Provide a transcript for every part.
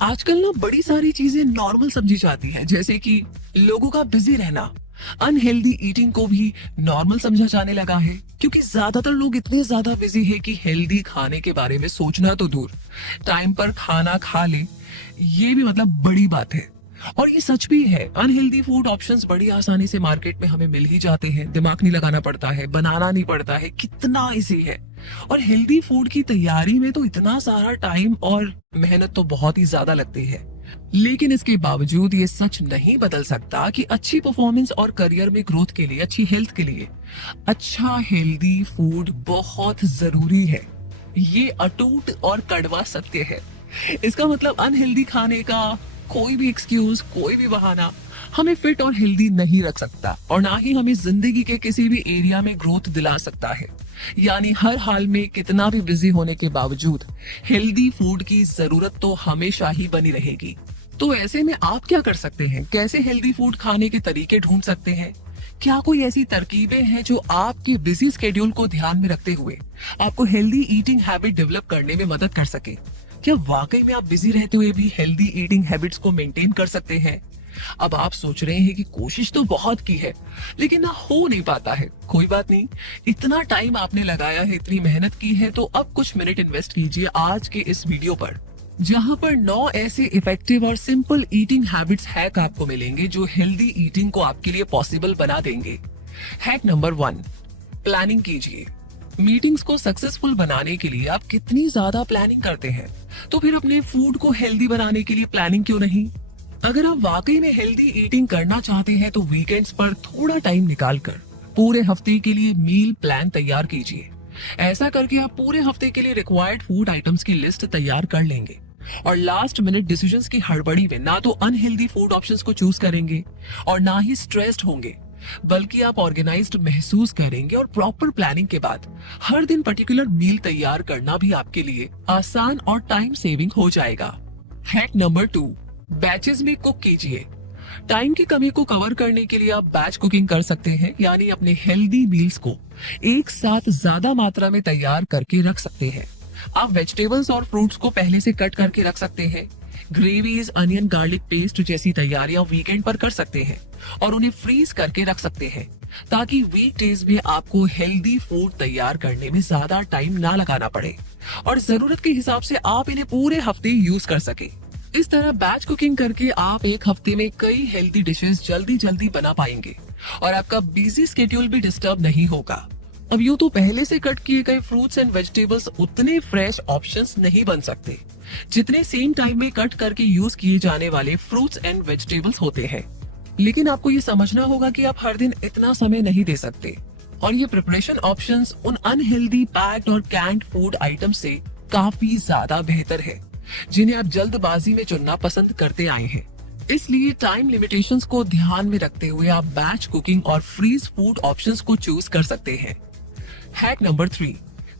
आजकल ना बड़ी सारी चीजें नॉर्मल समझी जाती हैं, जैसे कि लोगों का बिजी रहना। अनहेल्दी ईटिंग को भी नॉर्मल समझा जाने लगा है, क्योंकि ज्यादातर लोग इतने ज्यादा बिजी है कि हेल्दी खाने के बारे में सोचना तो दूर, टाइम पर खाना खा ले ये भी मतलब बड़ी बात है। और ये सच भी है, अनहेल्दी फूड ऑप्शंस बड़ी आसानी से मार्केट में हमें मिल ही जाते हैं। दिमाग नहीं लगाना पड़ता है, बनाना नहीं पड़ता है, कितना इजी है। और हेल्दी फूड की तैयारी में तो इतना सारा टाइम और मेहनत तो बहुत ही ज्यादा लगती है। लेकिन इसके बावजूद ये सच नहीं बदल सकता कि अच्छी परफॉर्मेंस और करियर में ग्रोथ के लिए, अच्छी हेल्थ के लिए अच्छा हेल्दी फूड बहुत जरूरी है। ये अटूट और कड़वा सत्य है। इसका मतलब अनहेल्दी खाने का कोई भी एक्सक्यूज, कोई भी बहाना हमें फिट और हेल्दी नहीं रख सकता, और ना ही हमें जिंदगी के किसी भी एरिया में ग्रोथ दिला सकता है। यानी हर हाल में कितना भी बिजी होने के बावजूद हेल्दी फूड की जरूरत तो हमेशा ही बनी रहेगी। तो ऐसे में आप क्या कर सकते हैं? कैसे हेल्दी फूड खाने के तरीके ढूंढ सकते हैं? क्या कोई ऐसी तरकीबें हैं जो आपके बिजी स्केड्यूल को ध्यान में रखते हुए आपको हेल्दी ईटिंग हैबिट डेवलप करने में मदद कर सके? क्या वाकई में आप बिजी रहते हुए भी हेल्दी ईटिंग हैबिट्स को मेंटेन कर सकते हैं? अब आप सोच रहे हैं कि कोशिश तो बहुत की है लेकिन ना हो नहीं पाता है। कोई बात नहीं, इतना टाइम आपने लगाया है, इतनी मेहनत की है, तो अब कुछ मिनट इन्वेस्ट कीजिए आज के इस वीडियो पर, जहां पर 9 ऐसे इफेक्टिव और सिंपल ईटिंग हैबिट्स हैक आपको मिलेंगे जो हेल्दी ईटिंग को आपके लिए पॉसिबल बना देंगे। हैक नंबर 1, प्लानिंग कीजिए। मीटिंग्स को सक्सेसफुल बनाने के लिए आप कितनी ज्यादा प्लानिंग करते हैं, तो फिर अपने फूड को हेल्दी बनाने के लिए प्लानिंग क्यों नहीं? अगर आप वाकई में हेल्दी ईटिंग करना चाहते हैं तो वीकेंड्स पर थोड़ा टाइम निकालकर पूरे हफ्ते के लिए मील प्लान तैयार कीजिए। ऐसा करके आप पूरे हफ्ते के लिए रिक्वायर्ड फूड आइटम्स की लिस्ट तैयार कर लेंगे, और लास्ट मिनट डिसीजंस की हड़बड़ी में ना तो अनहेल्दी फूड ऑप्शंस को चूज करेंगे और ना ही स्ट्रेस्ड होंगे, बल्कि आप ऑर्गेनाइज्ड महसूस करेंगे। और प्रॉपर प्लानिंग के बाद हर दिन पर्टिकुलर मील तैयार करना भी आपके लिए आसान और टाइम सेविंग हो जाएगा। हैक नंबर 2, बैचेस में कुक कीजिए। टाइम की कमी को कवर करने के लिए आप बैच कुकिंग कर सकते हैं, यानी अपने हेल्दी मील्स को एक साथ ज्यादा मात्रा में तैयार करके रख सकते हैं। आप वेजिटेबल्स और फ्रूट्स को पहले से कट करके रख सकते हैं। ग्रेवीज, अनियन, गार्लिक पेस्ट जैसी तैयारियां वीकेंड पर कर सकते हैं और उन्हें फ्रीज करके रख सकते हैं, ताकि वीकडेज में आपको हेल्दी फूड तैयार करने में ज्यादा टाइम ना लगाना पड़े और जरूरत के हिसाब से आप इन्हें पूरे हफ्ते यूज कर सके। इस तरह बैच कुकिंग करके आप एक हफ्ते में कई हेल्दी डिशेस जल्दी जल्दी बना पाएंगे और आपका बिजी स्केड्यूल भी डिस्टर्ब नहीं होगा। अब यूं तो पहले से कट किए गए फ्रूट्स एंड वेजिटेबल्स उतने फ्रेश ऑप्शंस नहीं बन सकते जितने सेम टाइम में कट करके यूज किए जाने वाले फ्रूट्स एंड वेजिटेबल्स होते हैं। लेकिन आपको ये समझना होगा कि आप हर दिन इतना समय नहीं दे सकते, और ये प्रिपरेशन ऑप्शंस उन अनहेल्दी पैक्ड और कैंड फूड आइटम से काफी ज्यादा बेहतर है जिन्हें आप जल्दबाजी में चुनना पसंद करते आए हैं। इसलिए टाइम लिमिटेशंस को ध्यान में रखते हुए आप बैच कुकिंग और फ्रीज फूड ऑप्शंस को चूज कर सकते हैं। हैक नंबर 3,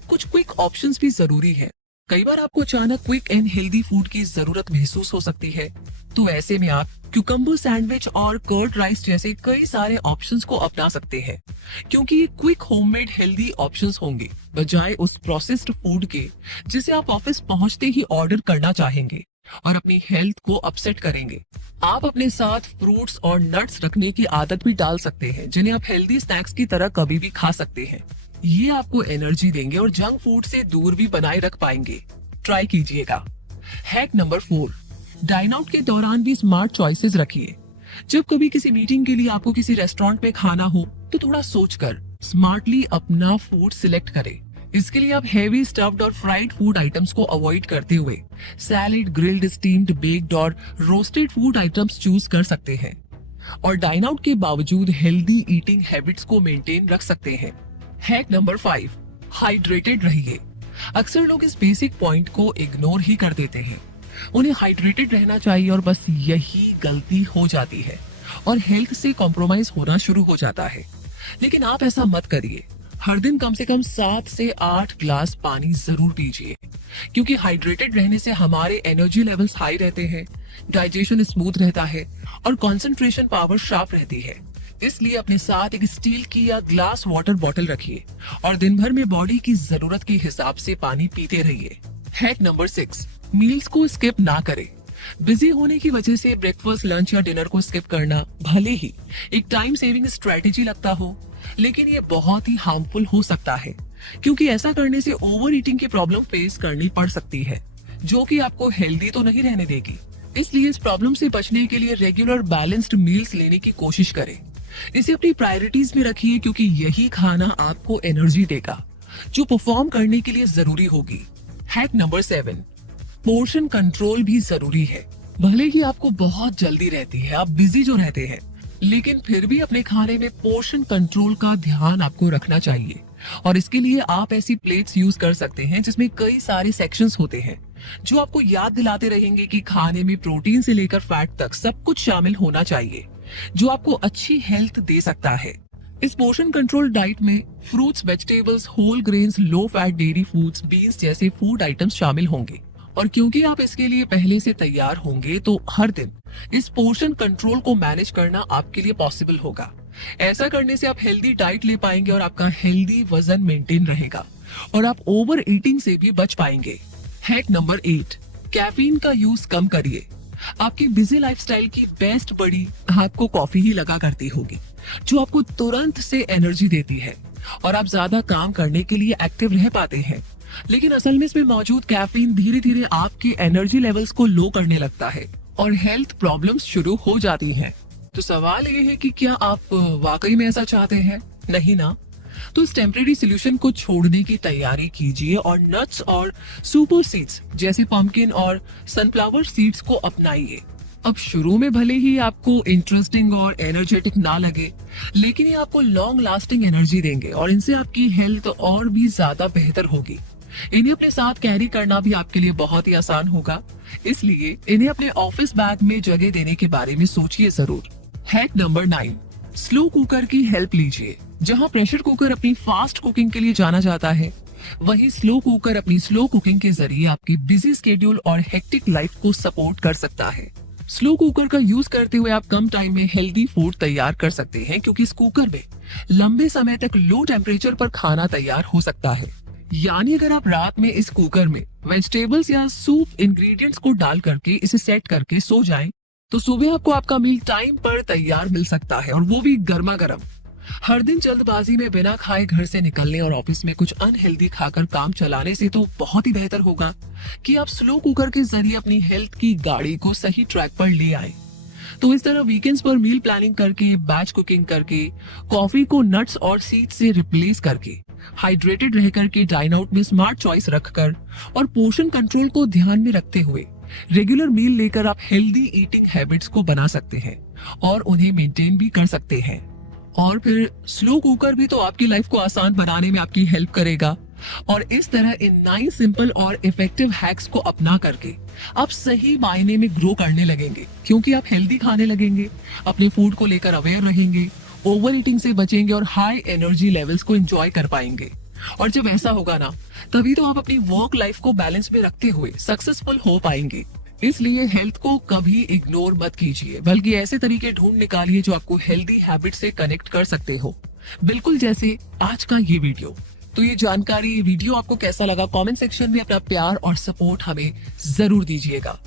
कुछ क्विक ऑप्शंस भी जरूरी है। कई बार आपको अचानक क्विक एंड हेल्दी फूड की जरूरत महसूस हो सकती है, तो ऐसे में आप क्यूकम्बर सैंडविच और कर्ड राइस जैसे कई सारे ऑप्शंस को अपना सकते हैं, क्योंकि ये क्विक होममेड हेल्दी ऑप्शंस होंगे बजाय उस प्रोसेस्ड फूड के जिसे आप ऑफिस पहुंचते ही ऑर्डर करना चाहेंगे और अपनी हेल्थ को अपसेट करेंगे। आप अपने साथ फ्रूट्स और नट्स रखने की आदत भी डाल सकते हैं, जिन्हें आप हेल्दी स्नैक्स की तरह कभी भी खा सकते हैं। ये आपको एनर्जी देंगे और जंक फूड से दूर भी बनाए रख पाएंगे। ट्राई कीजिएगा। हैक नंबर 4, डाइन आउट के दौरान भी स्मार्ट चॉइसेस रखिए। जब कभी किसी मीटिंग के लिए आपको किसी रेस्टोरेंट में खाना हो तो थोड़ा सोचकर स्मार्टली अपना फूड सिलेक्ट करें। इसके लिए आप हेवी स्टफ्ड और फ्राइड फूड आइटम्स को अवॉइड करते हुए सैलेड, ग्रिल्ड, स्टीम्ड, बेक्ड और रोस्टेड फूड आइटम्स चूज कर सकते हैं, और डाइन आउट के बावजूद हेल्दी ईटिंग हैबिट्स को मेंटेन रख सकते हैं। हैक नंबर 5, हाइड्रेटेड रहिए। अक्सर लोग इस बेसिक पॉइंट को इग्नोर ही कर देते हैं। उन्हें हाइड्रेटेड रहना चाहिए और बस यही गलती हो जाती है और हेल्थ से कॉम्प्रोमाइज होना शुरू हो जाता है। लेकिन आप ऐसा मत करिए। हर दिन कम से कम 7 से 8 ग्लास पानी जरूर पीजिए, क्योंकि हाइड्रेटेड रहने से हमारे एनर्जी लेवल्स हाई रहते हैं, डाइजेशन स्मूथ रहता है और कंसंट्रेशन पावर शार्प रहती है। इसलिए अपने साथ एक स्टील की या ग्लास वाटर बॉटल रखिए और दिन भर में बॉडी की जरूरत के हिसाब से पानी पीते रहिए। हैक नंबर 6, मील्स को स्किप ना करें। बिजी होने की वजह से ब्रेकफास्ट, लंच या डिनर को स्किप करना भले ही एक टाइम सेविंग स्ट्रेटेजी लगता हो, लेकिन ये बहुत ही हार्मफुल हो सकता है, क्योंकि ऐसा करने से ओवर ईटिंग की प्रॉब्लम फेस करनी पड़ सकती है, जो कि आपको हेल्दी तो नहीं रहने देगी। इसलिए इस प्रॉब्लम से बचने के लिए रेगुलर बैलेंस्ड मील्स लेने की कोशिश करें। इसे अपनी प्रायोरिटीज में रखिए, क्योंकि यही खाना आपको एनर्जी देगा जो परफॉर्म करने के लिए जरूरी होगी। हैक नंबर 7, पोर्शन कंट्रोल भी जरूरी है। भले ही आपको बहुत जल्दी रहती है, आप बिजी जो रहते हैं, लेकिन फिर भी अपने खाने में पोर्शन कंट्रोल का ध्यान आपको रखना चाहिए। और इसके लिए आप ऐसी प्लेट्स यूज कर सकते हैं जिसमें कई सारे सेक्शंस होते हैं, जो आपको याद दिलाते रहेंगे कि खाने में प्रोटीन से लेकर फैट तक सब कुछ शामिल होना चाहिए, जो आपको अच्छी हेल्थ दे सकता है। इस पोर्शन कंट्रोल डाइट में fruits, vegetables, whole grains, low fat dairy foods, beans जैसे फूड आइटम्स शामिल होंगे। और क्योंकि आप इसके लिए पहले से तैयार होंगे, तो हर दिन इस पोर्शन कंट्रोल को मैनेज करना आपके लिए पॉसिबल होगा। ऐसा करने से आप हेल्दी डाइट ले पाएंगे और आपका हेल्दी वजन मेंटेन रहेगा और आप ओवर ईटिंग से भी बच पाएंगे। हैक नंबर 8, कैफीन का यूज कम करिए। आपकी बिजी लाइफस्टाइल की बेस्ट बड़ी आपको कॉफी ही लगा करती होगी, जो आपको तुरंत से एनर्जी देती है और आप ज्यादा काम करने के लिए एक्टिव रह पाते हैं। लेकिन असल में इसमें मौजूद कैफीन धीरे धीरे आपके एनर्जी लेवल्स को लो करने लगता है और हेल्थ प्रॉब्लम्स शुरू हो जाती हैं। तो सवाल ये है कि क्या आप वाकई में ऐसा चाहते हैं? नहीं ना? तो इस टेम्परेरी सोल्यूशन को छोड़ने की तैयारी कीजिए और नट्स और सुपर सीड्स जैसे पंपकिन और सनफ्लावर सीड्स को अपनाइए। अब शुरू में भले ही आपको इंटरेस्टिंग और एनर्जेटिक ना लगे, लेकिन ये आपको लॉन्ग लास्टिंग एनर्जी देंगे और इनसे आपकी हेल्थ और भी ज्यादा बेहतर होगी। इन्हें अपने साथ कैरी करना भी आपके लिए बहुत ही आसान होगा, इसलिए इन्हें अपने ऑफिस बैग में जगह देने के बारे में सोचिए जरूर। हैक नंबर 9, स्लो कुकर की हेल्प लीजिए। जहां प्रेशर कुकर अपनी फास्ट कुकिंग के लिए जाना जाता है, वहीं स्लो कुकर अपनी स्लो कुकिंग के जरिए आपकी बिजी स्केड्यूल और हेक्टिक लाइफ को सपोर्ट कर सकता है। स्लो कुकर का यूज करते हुए आप कम टाइम में हेल्दी फूड तैयार कर सकते हैं, क्योंकि इस कुकर में लंबे समय तक लो टेम्परेचर पर खाना तैयार हो सकता है। यानी अगर आप रात में इस कुकर में वेजिटेबल्स या सूप इंग्रेडिएंट्स को डाल करके इसे सेट करके सो जाएं, तो सुबह आपको आपका मील टाइम पर तैयार मिल सकता है, और वो भी गर्मा गर्म। हर दिन जल्दबाजी में बिना खाए घर से निकलने और ऑफिस में कुछ अनहेल्दी खाकर काम चलाने से तो बहुत ही बेहतर होगा कि आप स्लो कुकर के जरिए अपनी हेल्थ की गाड़ी को सही ट्रैक पर ले आए। तो इस तरह वीकेंड्स पर मील प्लानिंग करके, बैच कुकिंग करके, कॉफी को नट्स और सीड्स से रिप्लेस करके, हाइड्रेटेड रह करके, डाइन आउट में स्मार्ट चॉइस रखकर और पोर्शन कंट्रोल को ध्यान में रखते हुए रेगुलर मील लेकर आप हेल्दी ईटिंग हैबिट्स को बना सकते हैं और उन्हें मेंटेन भी कर सकते हैं। और फिर स्लो कुकर भी तो आपकी लाइफ को आसान बनाने में आपकी हेल्प करेगा। और इस तरह इन 9 सिंपल और इफेक्टिव हैक्स को अपना करके आप सही मायने में ग्रो करने लगेंगे, क्योंकि आप हेल्दी खाने लगेंगे, अपने फूड को लेकर अवेयर रहेंगे, ओवर ईटिंग से बचेंगे और हाई एनर्जी लेवल्स को एंजॉय कर पाएंगे। और जब ऐसा होगा ना, तभी तो आप अपनी वर्क लाइफ को बैलेंस में रखते हुए सक्सेसफुल हो पाएंगे। इसलिए हेल्थ को कभी इग्नोर मत कीजिए, बल्कि ऐसे तरीके ढूंढ निकालिए जो आपको हेल्दी हैबिट से कनेक्ट कर सकते हो, बिल्कुल जैसे आज का ये वीडियो। तो ये जानकारी, वीडियो आपको कैसा लगा, कमेंट सेक्शन में अपना प्यार और सपोर्ट हमें जरूर दीजिएगा।